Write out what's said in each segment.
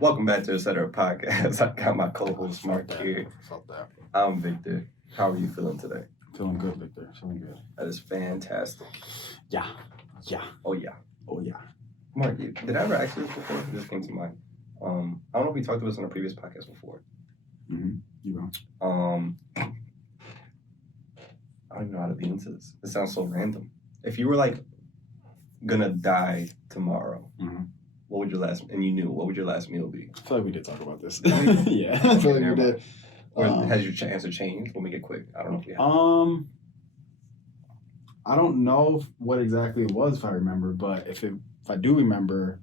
Welcome back to the Center Podcast. I got my co-host Mark here. Felt that. I'm Victor. How are you feeling today? Feeling good, Victor. Feeling good. That is fantastic. Yeah. Oh yeah. Mark, did I ever ask you this before? It just came to mind. I don't know if we talked about this on a previous podcast before. Mm-hmm. You go. I don't even know how to be into this. It sounds so random. If you were like gonna die tomorrow, what would your last meal be? I feel like we did talk about this. Really? Yeah, I feel like we did. Or has your answer changed? We'll make it quick. I don't know if you have. I don't know what exactly it was, if I remember, but if I do remember,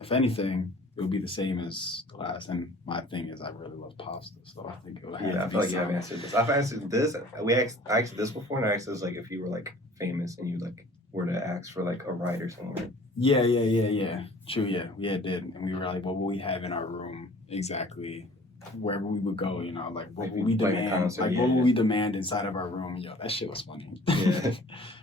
if anything, it would be the same as the last. And my thing is, I really love pasta, so I think it would have to I be feel like you have answered this. I've answered this. I asked this before, and I asked this like if you were like famous and you like were to ask for like a ride or somewhere. Yeah. True, yeah, it did. And we were like, what will we have in our room exactly? Wherever we would go, you know, like what would we demand? What would we demand inside of our room? Yo, that shit was funny. Yeah.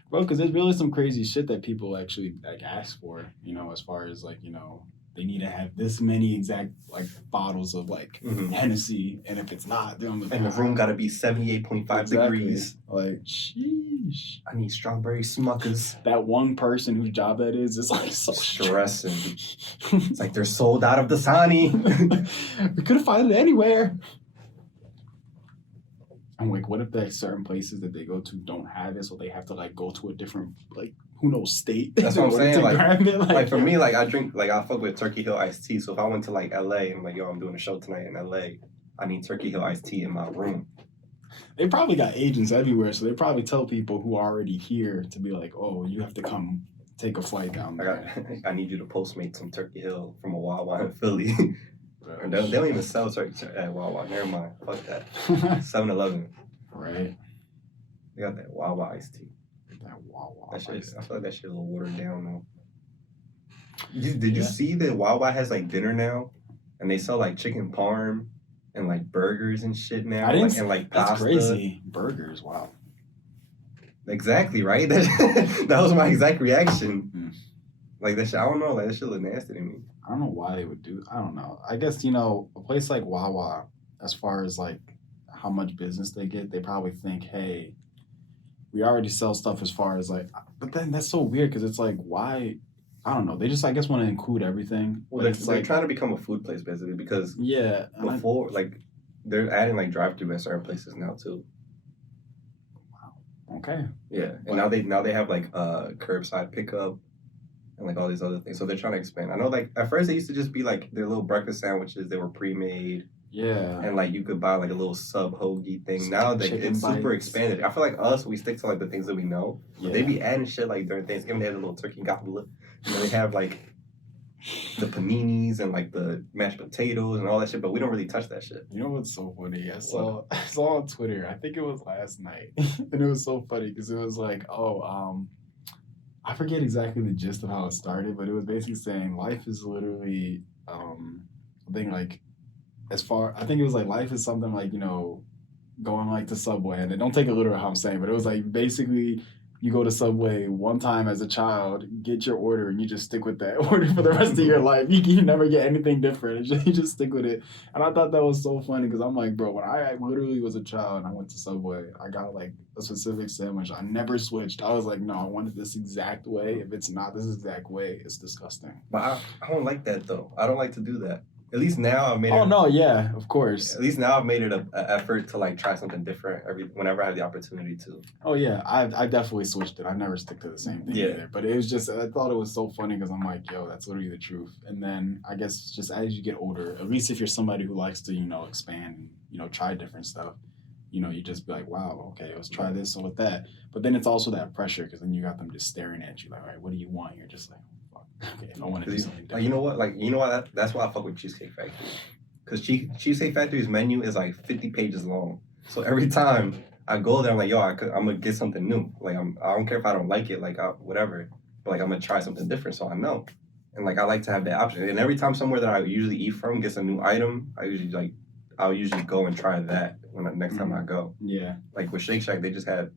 Bro, because there's really some crazy shit that people actually like ask for, you know, as far as like, you know, they need to have this many exact like bottles of like Hennessy, and if it's not, then and the room got to be 78.5 degrees. Like, sheesh. I need strawberry Smuckers. That one person whose job that is like so stressing. It's like they're sold out of Dasani. We couldn't find it anywhere. I'm like, what if there's certain places that they go to don't have it, so they have to like go to a different like who knows state? That's what I'm saying. Like for me, like I fuck with Turkey Hill iced tea. So if I went to like LA and I'm like, yo, I'm doing a show tonight in LA, I need Turkey Hill iced tea in my room. They probably got agents everywhere, so they probably tell people who are already here to be like, oh, you have to come take a flight down there. I need you to Postmate some Turkey Hill from a Wawa in Philly. They don't even sell turkey at Wawa. Never mind. Fuck that. 7-Eleven. Right. They got that Wawa iced tea. That Wawa. I feel like that shit a little watered down though. Did you see that Wawa has like dinner now, and they sell like chicken parm and like burgers and shit now, and like pasta. That's crazy. Burgers. Wow. Exactly right. That was my exact reaction. Like that shit. I don't know. Like that shit look nasty to me. I don't know why they would do. I don't know. I guess, you know, a place like Wawa, as far as like how much business they get, they probably think, hey, we already sell stuff as far as like, but then that's so weird because it's like, why? I don't know. They just, I guess, want to include everything. Well, they're trying to become a food place basically because before, like, they're adding like drive-through at certain places now too. Wow. Okay. Yeah, and now they have like curbside pickup. And like all these other things, so they're trying to expand. I know, like at first they used to just be like their little breakfast sandwiches. They were pre-made. Yeah. And like you could buy like a little sub hoagie thing. Now it's super expanded. I feel like we stick to like the things that we know. Yeah. They be adding shit like during Thanksgiving. They have a little turkey goblet, and then they have like the paninis and like the mashed potatoes and all that shit. But we don't really touch that shit. You know what's so funny? I saw on Twitter. I think it was last night, and it was so funny because it was like, I forget exactly the gist of how it started, but it was basically saying life is literally I think like I think it was like life is something like, you know, going like to Subway, and don't take it literal how I'm saying, but it was like basically you go to Subway one time as a child, get your order, and you just stick with that order for the rest of your life. You never get anything different. You just stick with it. And I thought that was so funny because I'm like, bro, when I literally was a child and I went to Subway, I got like a specific sandwich. I never switched. I was like, no, I want it this exact way. If it's not this exact way, it's disgusting. But I don't like that though. I don't like to do that. At least now I've made it. Oh no, yeah, of course. At least now I've made it an effort to like try something different whenever I have the opportunity to. Oh yeah, I definitely switched it. I never stick to the same thing either. But it was just, I thought it was so funny because I'm like, yo, that's literally the truth. And then I guess just as you get older, at least if you're somebody who likes to, you know, expand and, you know, try different stuff, you know, you just be like, wow, okay, let's try this or with that. But then it's also that pressure because then you got them just staring at you like, all right, what do you want? You're just like, okay, I want to do something different. You know what? That's why I fuck with Cheesecake Factory. Because Cheesecake Factory's menu is like 50 pages long. So every time I go there, I'm like, yo, I'm going to get something new. Like, I don't care if I don't like it, like, whatever. But, like, I'm going to try something different so I know. And, like, I like to have that option. And every time somewhere that I usually eat from gets a new item, I'll usually go and try that next time I go. Yeah. Like, with Shake Shack, they just had,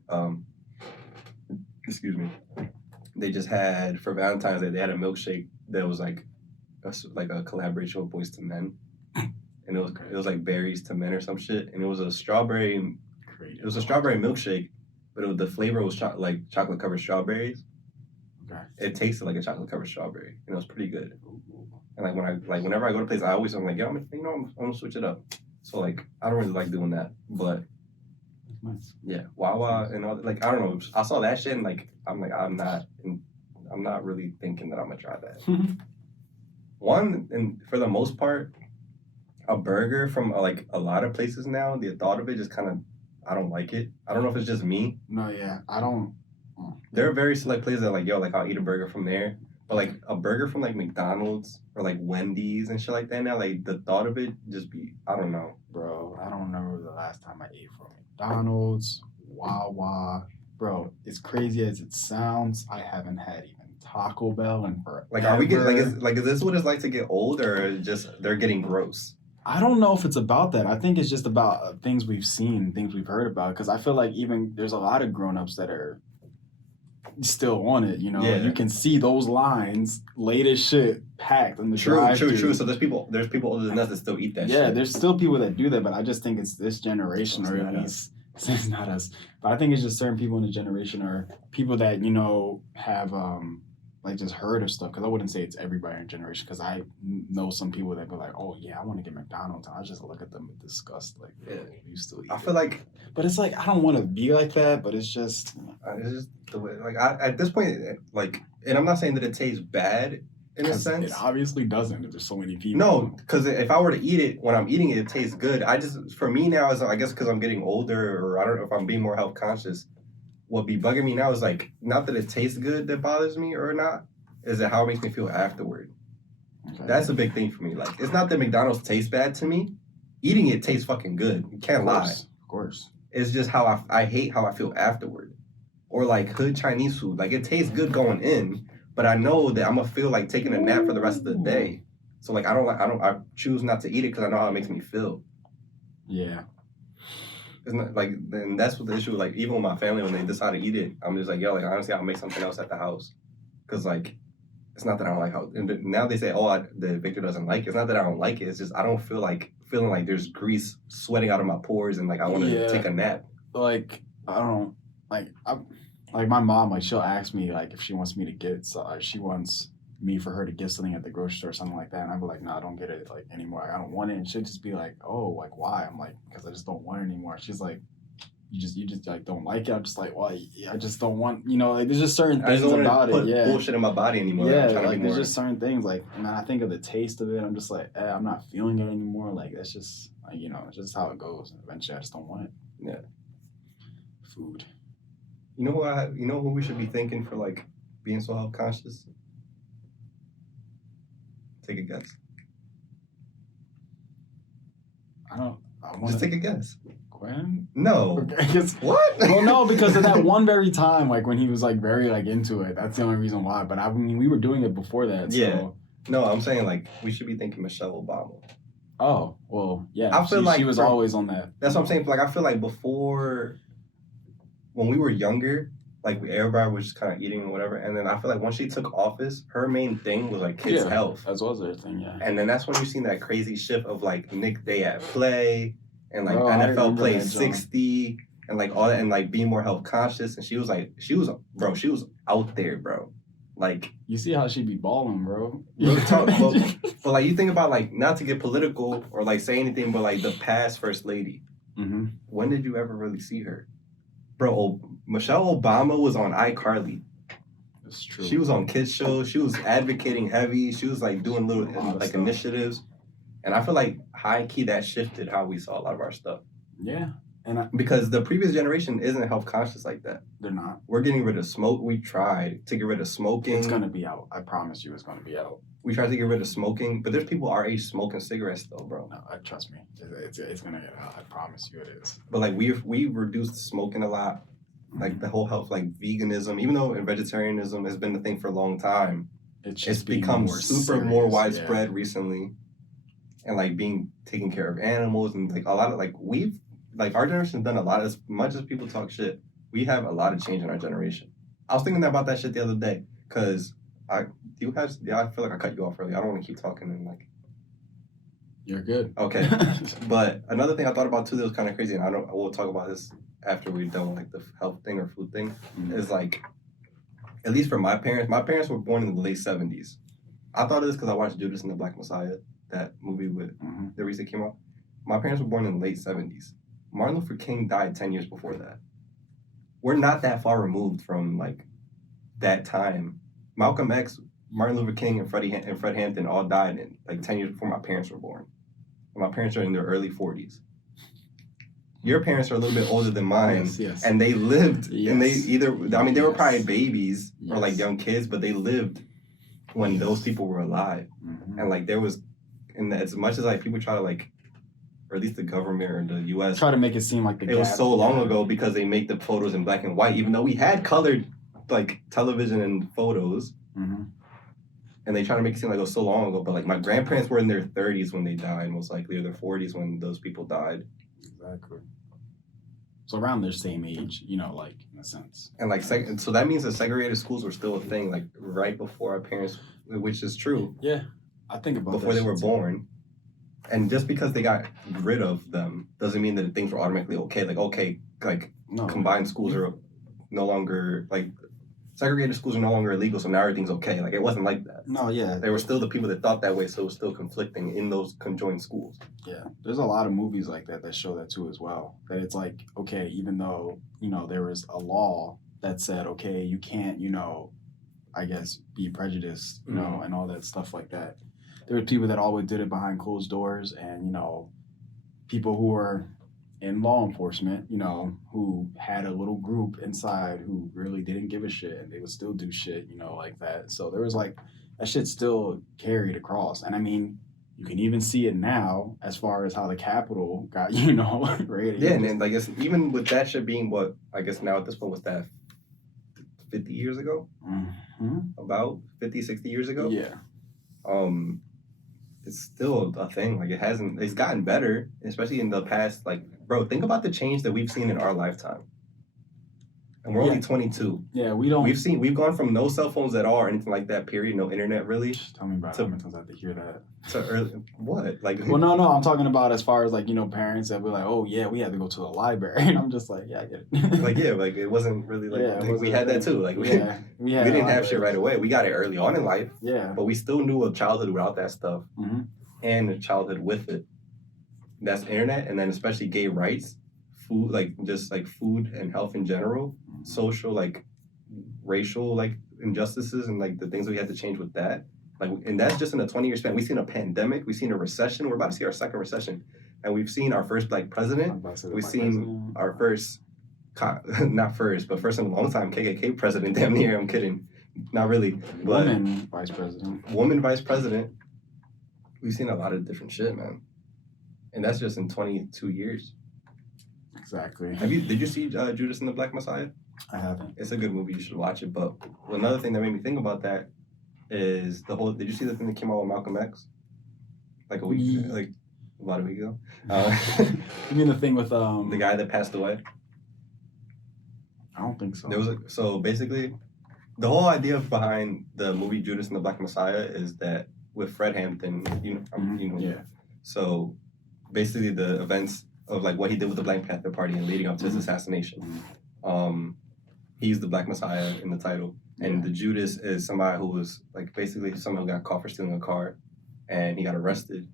excuse me. They just had, for Valentine's Day, they had a milkshake that was, like, like a collaboration with Boys to Men, and it was like berries to men or some shit, and it was a strawberry. It was a strawberry milkshake, but the flavor was like chocolate covered strawberries. Okay. It tasted like a chocolate covered strawberry, and it was pretty good. And like whenever I go to places, I'm like, yo, I'm gonna switch it up. So like I don't really like doing that, but nice. Yeah, Wawa and all like I don't know. I saw that shit and like I'm not really thinking that I'm gonna try that. One, and for the most part, a burger from like a lot of places now, the thought of it just kind of I don't like it. I don't know if it's just me. No, yeah, I don't. There are very select places that like yo, like I'll eat a burger from there. But like a burger from like McDonald's or like Wendy's and shit like that now, like the thought of it just be I don't know. Bro, I don't remember the last time I ate from McDonald's, Wawa. Bro, as crazy as it sounds, I haven't had even Taco Bell in forever. Like are we getting is this what it's like to get old or just they're getting gross? I don't know if it's about that. I think it's just about things we've seen, things we've heard about. Because I feel like even there's a lot of grown-ups that are still on it, you know. Yeah. You can see those lines late as shit packed in the drive-thru. True. So there's people older than us that still eat that shit. Yeah, there's still people that do that, but I just think it's this generation, or at least it's not us. But I think it's just certain people in the generation or people that, you know, have like just heard of stuff. Because I wouldn't say it's everybody in the generation, because I know some people that be like, oh yeah, I want to get McDonald's, and I just look at them with disgust, like, you still eat I feel like, but it's like I don't want to be like that, but it's just the way, like at this point, like, and I'm not saying that it tastes bad in a sense. It obviously doesn't if there's so many people. No, because if I were to eat it, when I'm eating it, it tastes good. For me now, is I guess because I'm getting older, or I don't know if I'm being more health conscious, what be bugging me now is like, not that it tastes good that bothers me or not, is it how it makes me feel afterward. Okay. That's a big thing for me. Like, it's not that McDonald's tastes bad to me. Eating it tastes fucking good. You can't lie. Of course. It's just how I hate how I feel afterward. Or like hood Chinese food. Like, it tastes good going in, but I know that I'm gonna feel like taking a nap for the rest of the day. So like I choose not to eat it because I know how it makes me feel. Yeah. It's not like, then that's what the issue. Like, even with my family, when they decide to eat it, I'm just like, yo, like, honestly, I'll make something else at the house. Because, like, it's not that I don't like how, and now they say, the Victor doesn't like it. It's not that I don't like it. It's just I don't feel like feeling like there's grease sweating out of my pores and like I want to take a nap. Like, I don't, like my mom, like, she'll ask me, like, if she wants me to get, she wants me for her to get something at the grocery store or something like that, and I'd be like, no, I don't get it, like, anymore. Like, I don't want it. And she'll just be like, oh, like, why? I'm like, because I just don't want it anymore. She's like, you just like don't like it. I'm just like, well, I just don't want, you know, like, there's just certain things about it. Yeah, bullshit in my body anymore. Yeah, like there's just certain things, like, man, I think of the taste of it, I'm just like, I'm not feeling it anymore. Like, that's just, like, you know, it's just how it goes. Eventually, I just don't want it. Yeah. Food. You know who we should be thinking for like being so health conscious? Take a guess. Just take a guess. Quinn? No. Okay, what? Well, no, because of that one very time, like when he was like very like into it. That's the only reason why. But I mean, we were doing it before that. So. Yeah. No, I'm saying like we should be thinking Michelle Obama. Oh well, yeah. I feel like she was always on that. That's what I'm saying. Like I feel like before, when we were younger, like everybody was just kind of eating and whatever. And then I feel like once she took office, her main thing was like kids' health. As was their thing, yeah. And then that's when you seen that crazy shift of like Nick Day at Play and like NFL Play 60 and like all that and like being more health conscious. And she was out there, bro. Like, you see how she be balling, bro. But like you think about like, not to get political or like say anything, but like the past first lady. Mm-hmm. When did you ever really see her? Bro, Michelle Obama was on iCarly. That's true. She was on kids shows. She was advocating heavy. She was like doing little like initiatives. And I feel like high key that shifted how we saw a lot of our stuff. Yeah. Because the previous generation isn't health conscious like that. They're not. We're getting rid of smoke. We tried to get rid of smoking. It's gonna be out. I promise you, it's gonna be out. We tried to get rid of smoking, but there's people our age smoking cigarettes though, bro. No, trust me, it's gonna get out. I promise you, it is. But like we reduced smoking a lot. Like the whole health, like veganism, even though vegetarianism has been the thing for a long time, it's become more widespread recently. And like taking care of animals and like a lot of like our generation's done a lot. As much as people talk shit, we have a lot of change in our generation. I was thinking about that shit the other day because Do you have? Yeah, I feel like I cut you off early. I don't want to keep talking and like. You're good. Okay, but another thing I thought about too that was kind of crazy, and I don't. We'll talk about this after we're done with like the health thing or food thing. Is like, at least for my parents. My parents were born in the late '70s. I thought of this because I watched Judas and the Black Messiah, that movie with that recently came out. My parents were born in the late '70s. Martin Luther King died 10 years before that. We're not that far removed from like that time. Malcolm X, Martin Luther King, and Fred Hampton all died in like 10 years before my parents were born. And my parents are in their early 40s. Your parents are a little bit older than mine, yes. and they lived, and they they were probably babies or like Yes. young kids, but they lived when those people were alive. And like there was, and as much as like people try to like, or at least the government or the U.S. Try to make it seem like it was so long ago because they make the photos in black and white, even though we had colored like television and photos. And they try to make it seem like it was so long ago, but like my grandparents were in their 30s when they died, most likely, or their 40s when those people died. Exactly. So around their same age, you know, like in a sense. And like, so that means that segregated schools were still a thing, like right before our parents, which is true. Yeah, I think about before that they were shit born. And just because they got rid of them doesn't mean that things were automatically okay. Like, okay, like No. combined schools are no longer like segregated schools are no longer illegal, so now everything's okay. Like it wasn't like that. No, yeah. There were still the people that thought that way, so it was still conflicting in those conjoined schools. Yeah, there's a lot of movies like that that show that too as well. That it's like, okay, even though, you know, there was a law that said, okay, you can't, you know, I guess be prejudiced, you know, and all that stuff like that. There were people that always did it behind closed doors, and, you know, people who were in law enforcement, you know, who had a little group inside who really didn't give a shit, and they would still do shit, you know, like that. So there was like, that shit still carried across. And I mean, you can even see it now as far as how the Capitol got, you know, rated. Yeah, and then like it's, even with that shit being what I guess now at this point was that 50 years ago? About 50, 60 years ago? Yeah. It's still a thing. Like it's gotten better, especially in the past. Like, bro, think about the change that we've seen in our lifetime. And we're only 22. Yeah, we've gone from no cell phones at all or anything like that, period, no internet really. Tell me about it. How many times I have to hear that? To early, what? Like, well, no, I'm talking about as far as like, you know, parents that were like, oh yeah, we had to go to a library. And I'm just like, yeah, I get it. like, yeah, like it wasn't really like, we had that too. Like we didn't have shit right away. We got it early on in life. Yeah. But we still knew a childhood without that stuff and a childhood with it. That's internet, and then especially gay rights, food, like just like food and health in general, social, like racial, like injustices, and like the things that we had to change with that. Like, and that's just in a 20-year span. We've seen a pandemic, we've seen a recession, we're about to see our second recession, and we've seen our first black president. We've seen our first, not first, but first in a long time KKK president. Damn near, I'm kidding, not really. But woman vice president. Woman vice president. We've seen a lot of different shit, man, and that's just in 22 years. Exactly. Did you see Judas and the Black Messiah? I haven't. It's a good movie. You should watch it. But another thing that made me think about that is the whole. Did you see the thing that came out with Malcolm X? Like a week, like about a week ago. You mean the thing with the guy that passed away? I don't think so. There was so basically, the whole idea behind the movie Judas and the Black Messiah is that with Fred Hampton, you know, yeah. So basically, the events of like what he did with the Black Panther Party and leading up to his assassination. He's the Black Messiah in the title, and the Judas is somebody who was like basically someone who got caught for stealing a car, and he got arrested.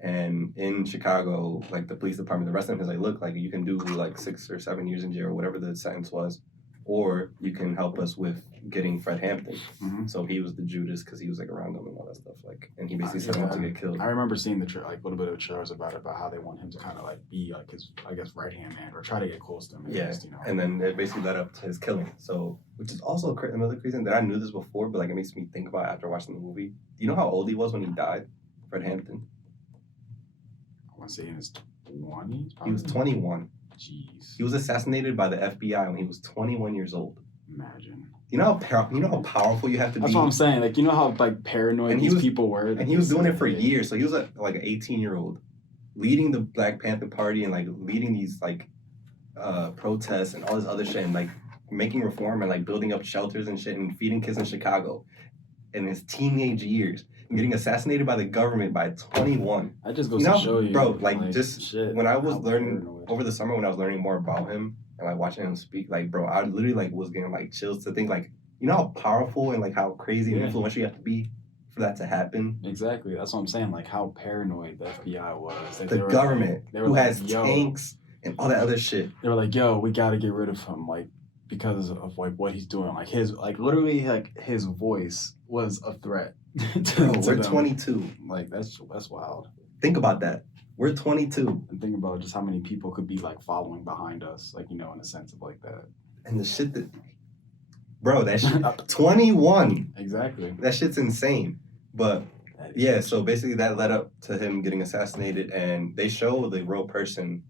And in Chicago, like the police department arrested him. He's like, look, like you can do like 6 or 7 years in jail or whatever the sentence was, or you can help us with getting Fred Hampton. So he was the Judas because he was like around them and all that stuff. Like, and he basically set him up to get killed. I remember seeing like a little bit of trailers about how they want him to kind of like be like his, I guess, right hand man or try to get close to him. Yeah, least, you know? And then it basically led up to his killing. So, which is also another reason that I knew this before, but like it makes me think about it after watching the movie. Do you know how old he was when he died, Fred Hampton? I want to say in his 20s. He was 21. Jeez. He was assassinated by the FBI when he was 21 years old. Imagine. You know how powerful you have to be. That's what I'm saying. Like, you know how like paranoid these people were. And he was doing it for years. So he was like an 18-year-old, leading the Black Panther Party and like leading these like protests and all this other shit and like making reform and like building up shelters and shit and feeding kids in Chicago. in his teenage years, getting assassinated by the government by 21. That just goes to show you, bro. Like just shit, when I was how learning paranoid. over the summer, when I was learning more about him and like watching him speak, like bro, I literally like was getting like chills to think like, you know how powerful and like how crazy and Yeah. influential you have to be for that to happen. Exactly. That's what I'm saying. Like how paranoid the FBI was. Like, The government they were who like, has yo, tanks and all that other shit. They were like, yo, we got to get rid of him, like, because of like what he's doing. Like his, like literally, like his voice was a threat. Bro, we're them. 22. Like that's wild. Think about that. We're 22. And think about just how many people could be like following behind us, like, you know, in a sense of like that. And the shit that, bro, that shit, 21. Exactly. That shit's insane. But yeah, so basically that led up to him getting assassinated, and they show the real person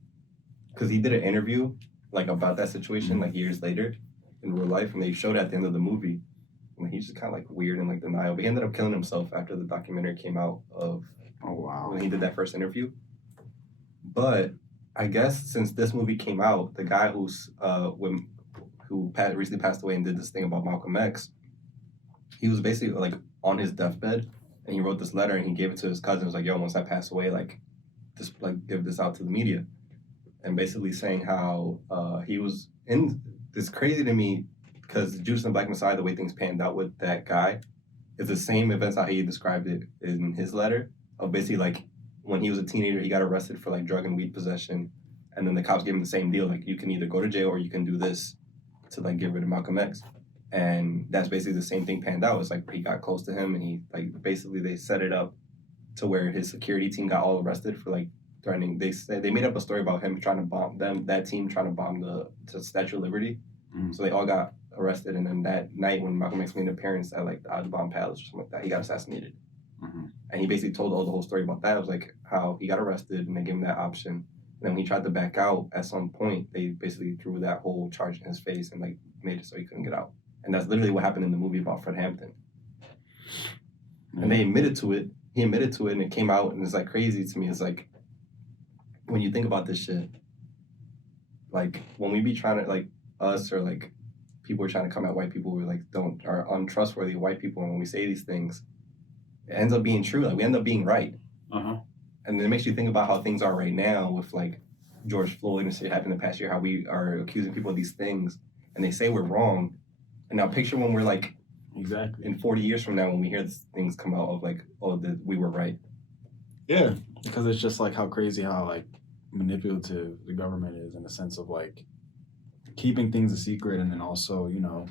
because he did an interview like about that situation like years later in real life, and they showed it at the end of the movie. And he's just kind of like weird and like denial, but he ended up killing himself after the documentary came out of when he did that first interview. But I guess since this movie came out, the guy who recently passed away and did this thing about Malcolm X, he was basically like on his deathbed, and he wrote this letter and he gave it to his cousin. He was like, "Yo, once I pass away, like, just like give this out to the media," and basically saying how he was in. It's crazy to me because Judas and the Black Messiah, the way things panned out with that guy, is the same events how he described it in his letter. Of basically like when he was a teenager, he got arrested for like drug and weed possession, and then the cops gave him the same deal, like you can either go to jail or you can do this to like get rid of Malcolm X. And that's basically the same thing panned out. It's like he got close to him, and he like basically they set it up to where his security team got all arrested for like threatening. They said they made up a story about him trying to bomb that team trying to bomb the Statue of Liberty. So they all got arrested, and then that night when Malcolm X made an appearance at like the Audubon Palace or something like that, he got assassinated. And he basically told the whole story about that. It was like how he got arrested and they gave him that option. And then when he tried to back out at some point, they basically threw that whole charge in his face and like made it so he couldn't get out. And that's literally what happened in the movie about Fred Hampton. And they admitted to it. He admitted to it, and it came out, and it's like crazy to me. It's like when you think about this shit, like when we be trying to like us or like people are trying to come at white people, we like are untrustworthy white people, and when we say these things, it ends up being true. Like we end up being right. And then it makes you think about how things are right now with like George Floyd and shit happened the past year, how we are accusing people of these things, and they say we're wrong. And now picture when we're like, exactly, in 40 years from now when we hear these things come out of like, oh, we were right. Yeah, because it's just like how crazy how like manipulative the government is in the sense of like keeping things a secret, and then also, you know,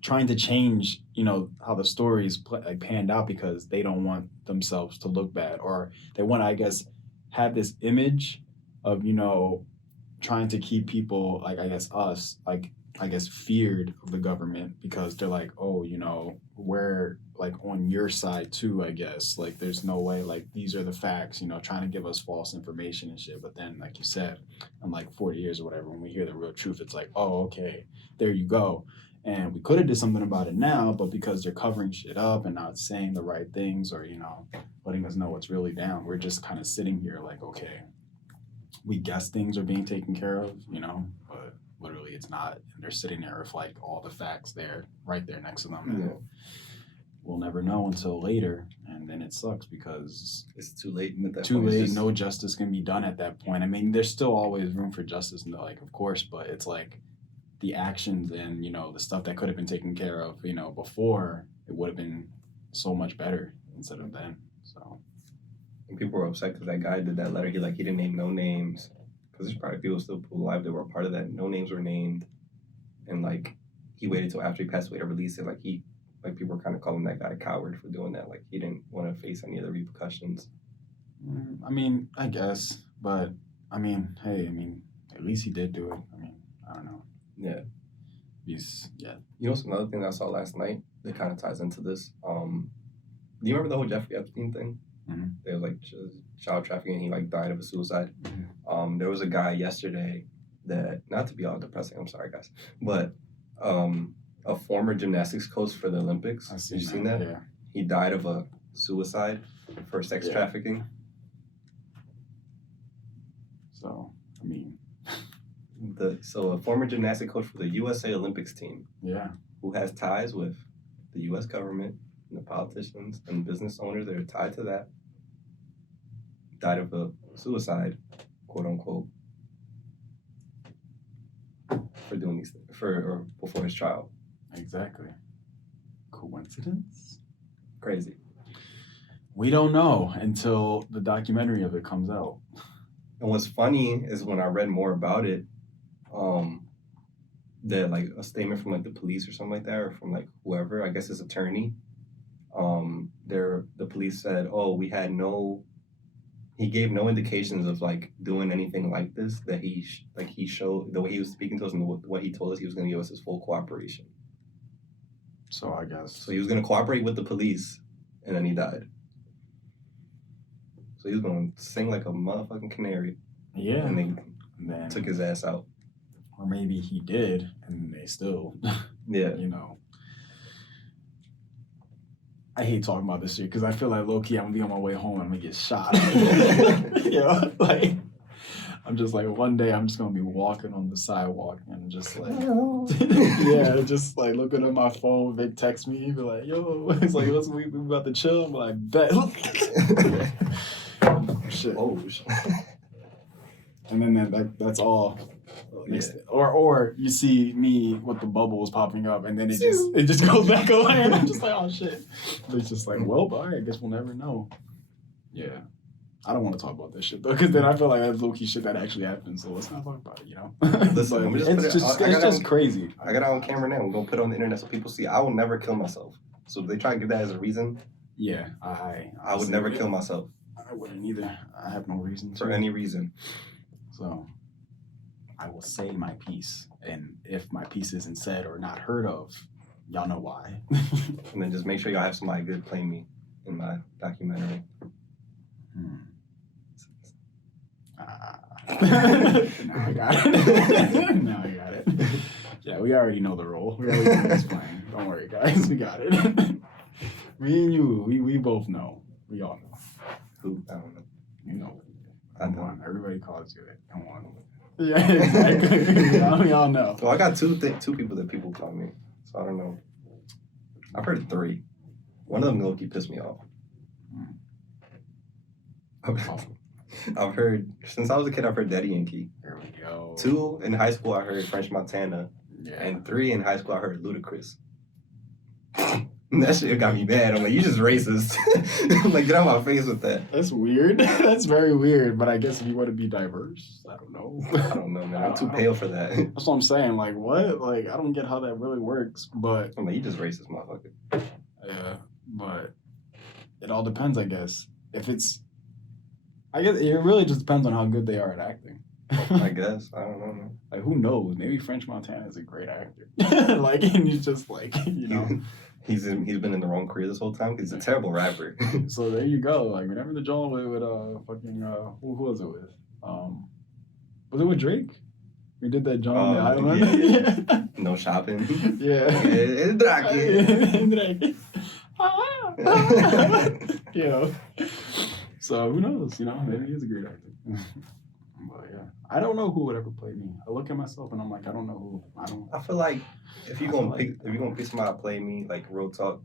trying to change, you know, how the stories like panned out because they don't want themselves to look bad, or they want to, I guess, have this image of, you know, trying to keep people like, I guess us, like, I guess, feared of the government because they're like, oh, you know, we're like on your side too, I guess. Like, there's no way, like, these are the facts, you know, trying to give us false information and shit. But then, like you said, in like 40 years or whatever, when we hear the real truth, it's like, oh, okay, there you go. And we could have did something about it now, but because they're covering shit up and not saying the right things or, you know, letting us know what's really down, we're just kind of sitting here like, okay, we guess things are being taken care of, you know, but literally it's not. And they're sitting there with like all the facts there, right there next to them. And we'll never know until later. And then it sucks because it's too late. No justice can be done at that point. I mean, there's still always room for justice, and like, of course, but it's like the actions and, you know, the stuff that could have been taken care of, you know, before, it would have been so much better instead of then. So, and people were upset because that guy did that letter. He didn't name no names because there's probably people still alive that were a part of that. No names were named, and like he waited till after he passed away to release it. Like people were kind of calling that guy a coward for doing that. Like he didn't want to face any of the repercussions. I mean, I guess, but I mean, hey, I mean, at least he did do it. I mean, I don't know. Yeah. You know, what's another thing I saw last night that kind of ties into this? Do you remember the whole Jeffrey Epstein thing? They were like child trafficking. He like died of a suicide. There was a guy yesterday that, not to be all depressing, I'm sorry guys, but a former gymnastics coach for the Olympics. Have you seen that? Yeah. He died of a suicide for sex trafficking. So, I mean, so a former gymnastics coach for the USA Olympics team. Yeah. Who has ties with the U.S. government, And the politicians and business owners that are tied to that died of a suicide, quote unquote, for doing these things, or before his trial. Exactly. Coincidence? Crazy. We don't know until the documentary of it comes out. And what's funny is when I read more about it, that like a statement from like the police or something like that, or from like whoever, I guess his attorney, the police said, oh, he gave no indications of like doing anything like this, that he showed the way he was speaking to us and what he told us he was going to give us his full cooperation. So I guess. So he was going to cooperate with the police, and then he died. So he was going to sing like a motherfucking canary. Yeah. And they took his ass out. Or maybe he did, and they still, yeah. You know. I hate talking about this shit because I feel like low-key I'm going to be on my way home and I'm going to get shot. You know, like, I'm just like, one day I'm just going to be walking on the sidewalk and just like, yeah, just like looking at my phone, they text me, be like, yo, it's like, we about to chill. I'm like, bet. Shit. Oh, shit. And then that's all. Yeah. Or you see me with the bubbles popping up, and then it just goes back away, and I'm just like, oh shit. But it's just like, well, all right, I guess we'll never know. Yeah, I don't want to talk about this shit though, because then I feel like that's low key shit that actually happened. So let's not talk about it, you know. Listen, it's just crazy. I got it on camera now. I'm gonna put it on the internet so people see. I will never kill myself. So if they try to give that as a reason, yeah, I would never kill myself. I wouldn't either. I have no reason for any reason. So I will say my piece, and if my piece isn't said or not heard of, y'all know why. And then just make sure y'all have somebody good play me in my documentary. Now I got it. Now I got it. Yeah, we already know the role. We already know what's playing. Don't worry, guys. We got it. Me and you, we both know. We all know. Who? I don't know. You know. Come on. Everybody calls you it. Come on. Yeah, exactly. We all know. So I got two people that people call me. So I don't know. I've heard 3. One of them low-key pissed me off. I've heard, since I was a kid, I've heard Daddy Yankee. There we go. 2 in high school, I heard French Montana. Yeah. And 3 in high school, I heard Ludacris. That shit got me mad. I'm like, you just racist. I'm like, get out of my face with that. That's weird. That's very weird. But I guess if you want to be diverse, I don't know. I don't know, man. I'm too pale for that. That's what I'm saying. Like, what? Like, I don't get how that really works. But I'm like, you just racist, motherfucker. Yeah, but it all depends, I guess. I guess it really just depends on how good they are at acting. I guess. I don't know, man. Like, who knows? Maybe French Montana is a great actor. Like, and he's just like, you know. He's been in the wrong career this whole time because he's a terrible rapper. So there you go. Like, remember the John with who was it with? Was it with Drake? We did that John on the Island. Yeah. No shopping. Yeah. It's Drake. You know. So who knows? You know, maybe he's a great actor. But yeah, I don't know who would ever play me. I look at myself and I'm like, I don't know who. I feel like if you're gonna pick somebody to play me, like real talk,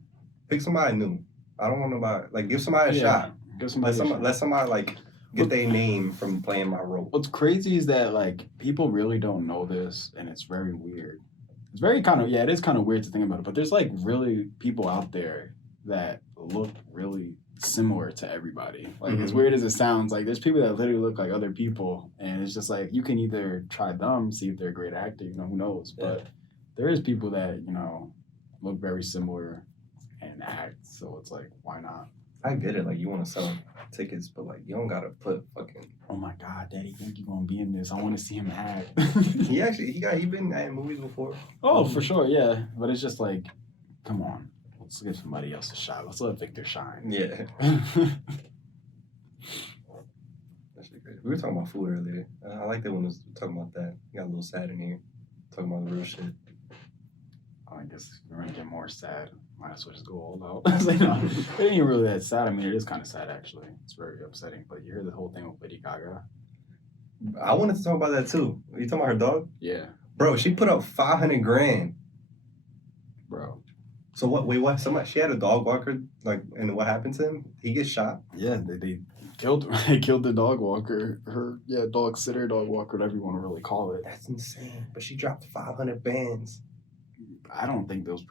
pick somebody new. I don't want nobody like give somebody a shot. Let somebody like get their name from playing my role. What's crazy is that like people really don't know this, and it's very weird. It's very it is kind of weird to think about it, but there's like really people out there that look really similar to everybody. Like as weird as it sounds, like there's people that literally look like other people, and it's just like you can either try them, see if they're a great actor, you know, who knows. Yeah. But there is people that, you know, look very similar and act, so it's like, why not? I get it, like you want to sell tickets, but like you don't gotta put fucking, oh my god, Daddy think you're gonna be in this, I want to see him act. he been in movies before. Oh, for sure, yeah, but it's just like, come on, let's give somebody else a shot. Let's let Victor shine. Yeah. We were talking about food earlier. I like that when we was talking about that. You got a little sad in here. Talking about the real shit. I guess we're gonna get more sad. Might as well just go all out. Like, no, it ain't really that sad. I mean, it is kind of sad actually. It's very upsetting. But you heard the whole thing with Lady Gaga. I wanted to talk about that too. Are you talking about her dog? Yeah. Bro, she put up $500,000. Bro. So what? Wait, what? Somebody she had a dog walker, like, and what happened to him? He gets shot. Yeah, they killed they killed the dog walker. Her dog sitter, dog walker, whatever you want to really call it. That's insane. But she dropped 500 bands. I don't think that's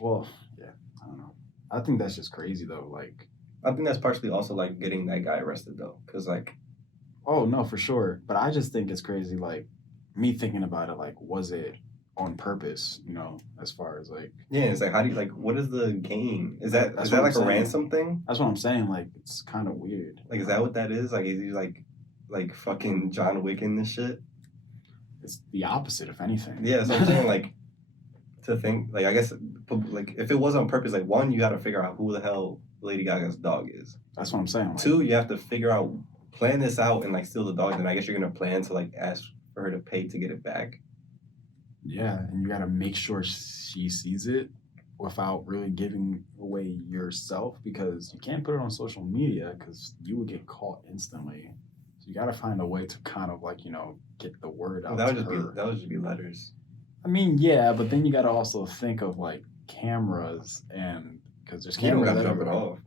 well, yeah, I don't know. I think that's just crazy though. Like, I think that's partially also like getting that guy arrested though, because like oh no, for sure. But I just think it's crazy. Like me thinking about it, like, was it on purpose? You know, as far as like, yeah, it's like how do you like what is the game? That's Is what that I'm like a saying. ransom thing? That's what I'm saying. Like, it's kind of weird. Like is that what that is? Like is he like fucking John Wick in this shit? It's the opposite, if anything. Yeah, that's what I'm saying. Like to think like I guess like if it was on purpose, like one, you got to figure out who the hell Lady Gaga's dog is. That's what I'm saying. Like, Two, you have to figure out plan this out and like steal the dog. Then I guess you're gonna plan to like ask for her to pay to get it back. yeah, and you got to make sure she sees it without really giving away yourself, because you can't put it on social media because you would get caught instantly. So you got to find a way to kind of like, get the word out to her. That would just be letters. I mean, yeah, but then you got to also think of like cameras, and because there's You don't cameras gotta drop it everywhere. off.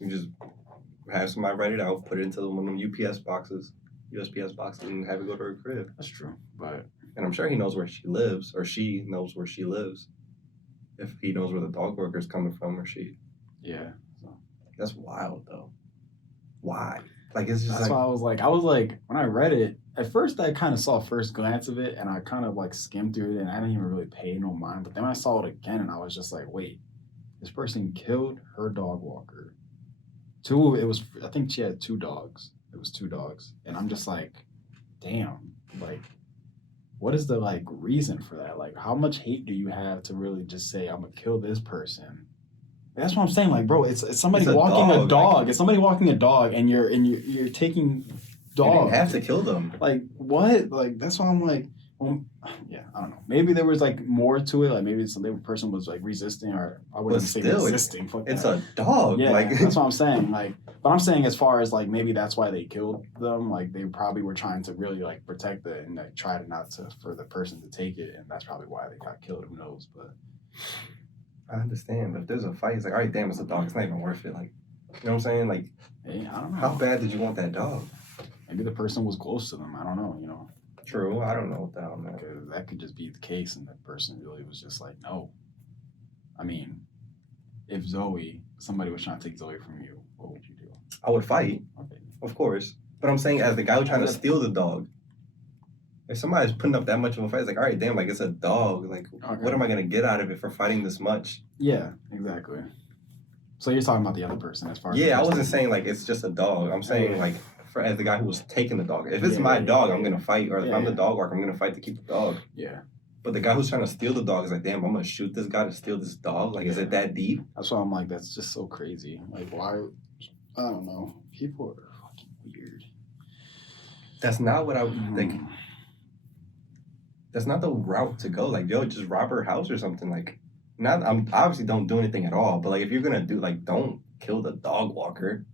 You just have somebody write it out, put it into one of them USPS boxes, and have it go to her crib. That's true, but And I'm sure he knows where she lives, or she knows where she lives. If he knows where the dog worker's coming from, or she. yeah. So That's wild, though. Why? Like, it's just that's like. why I was like, when I read it, at first I kind of saw a first glance of it, and I kind of like skimmed through it, and I didn't even really pay no mind. But then I saw it again, and I was just like, wait, this person killed her dog walker. I think she had 2 dogs. It was 2 dogs. And I'm just like, damn, like, what is the like reason for that? Like, how much hate do you have to really just say, I'm gonna kill this person? That's what I'm saying. Like, bro, it's somebody It's a walking a dog, dog. like- It's somebody walking a dog, and you're taking You didn't dogs. have to kill them. Like, what? Like, that's why I'm like, yeah, I don't know. Maybe there was like more to it. Like maybe the person was like resisting, or I wouldn't say still, resisting. Fuck It's that. a dog. Yeah, Like, that's what I'm saying. Like, but I'm saying as far as like maybe that's why they killed them. Like they probably were trying to really like protect it and like try to not to for the person to take it, and that's probably why they got killed. Who knows? But I understand, but if there's a fight, it's like, all right, damn, it's a dog. It's not even worth it. Like, you know what I'm saying? Like, hey, I don't know. how bad did you want that dog? Maybe the person was close to them. I don't know. True. I don't know what the hell, man. Because that could just be the case, and that person really was just like, no. I mean, if somebody was trying to take Zoe from you, what would you do? I would fight, Okay. of course. But I'm saying, as the guy who's trying to steal the dog, if somebody's putting up that much of a fight, it's like, all right, damn, like, it's a dog. Like, Okay. what am I going to get out of it for fighting this much? Yeah, exactly. So you're talking about the other person as far as Yeah, I wasn't saying, like, it's just a dog. I'm saying, like, as the guy who was taking the dog. If it's my dog, I'm going to fight. Or if I'm the dog walker, I'm going to fight to keep the dog. Yeah. But the guy who's trying to steal the dog is like, damn, I'm going to shoot this guy to steal this dog? Like, is it that deep? That's why I'm like, that's just so crazy. Like, why? I don't know. People are fucking weird. That's not what I would think. That's not the route to go. Like, yo, just rob her house or something. Like, I'm obviously don't do anything at all. But like, if you're gonna do like, don't kill the dog walker.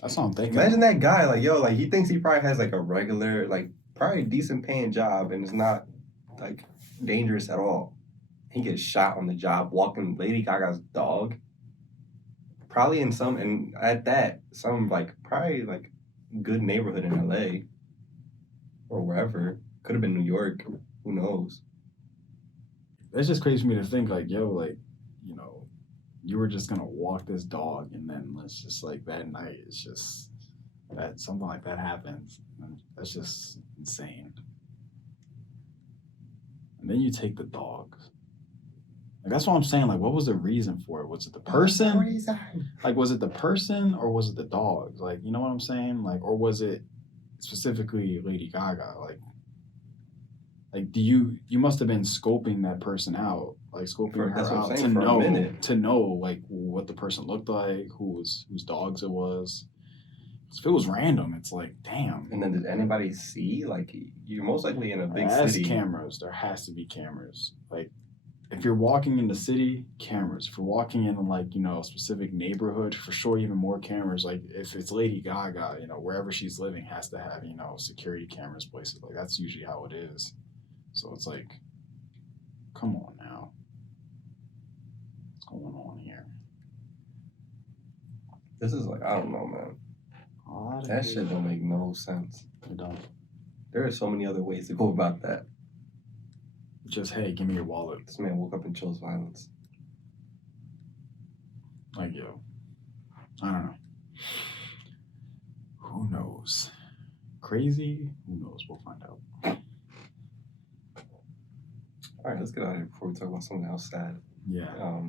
That's what I'm thinking. Imagine that guy. Like, yo, like he thinks he probably has like a regular, like probably decent paying job, and it's not like dangerous at all. He gets shot on the job walking Lady Gaga's dog. Probably in some like probably like good neighborhood in LA or wherever. Could have been New York. Who knows? It's just crazy for me to think like, yo, like, you were just gonna walk this dog, and then let's just like that night, it's just that something like that happens. And that's just insane. And then you take the dog. Like that's what I'm saying. Like, what was the reason for it? Was it the person? Like, was it the person or was it the dog? Like, you know what I'm saying? Like, or was it specifically Lady Gaga? Like, you must have been scoping that person out, like scoping her That's what I'm out saying, for a minute. to know like what the person looked like, whose dogs it was. If it was random, it's like, damn. And then did anybody see? Like, you're most likely in a big There city. cameras. There has to be cameras. Like, if you're walking in the city, cameras. If you're walking in like, a specific neighborhood, for sure, even more cameras. Like if it's Lady Gaga, wherever she's living has to have, security cameras places. Like that's usually how it is. So it's like, come on now. going on here? This is like, I don't know, man. A lot of That crazy- shit don't make no sense. It don't. There are so many other ways to go about that. Just, hey, give me your wallet. This man woke up and chose violence. Like, yo, I don't know. Who knows? Crazy? Who knows? We'll find out. All right, let's get out of here before we talk about something else sad. Yeah.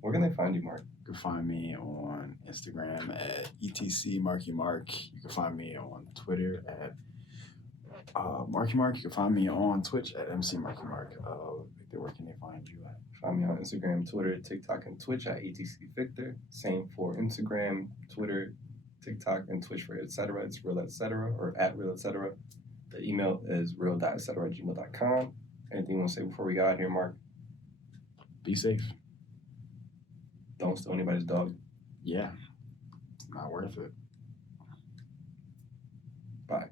Where can they find you, Mark? You can find me on Instagram at ETCMarkyMark. You can find me on Twitter at MarkyMark. You can find me on Twitch at MCMarkyMark. Victor, where can they find you at? Find me on Instagram, Twitter, TikTok, and Twitch at ETCVictor. Same for Instagram, Twitter, TikTok, and Twitch for etc. It's real etc. or at real etc. The email is real.etc@gmail.com. Anything you want to say before we get out of here, Mark? Be safe. Don't steal anybody's dog. Yeah. Not worth it. Bye.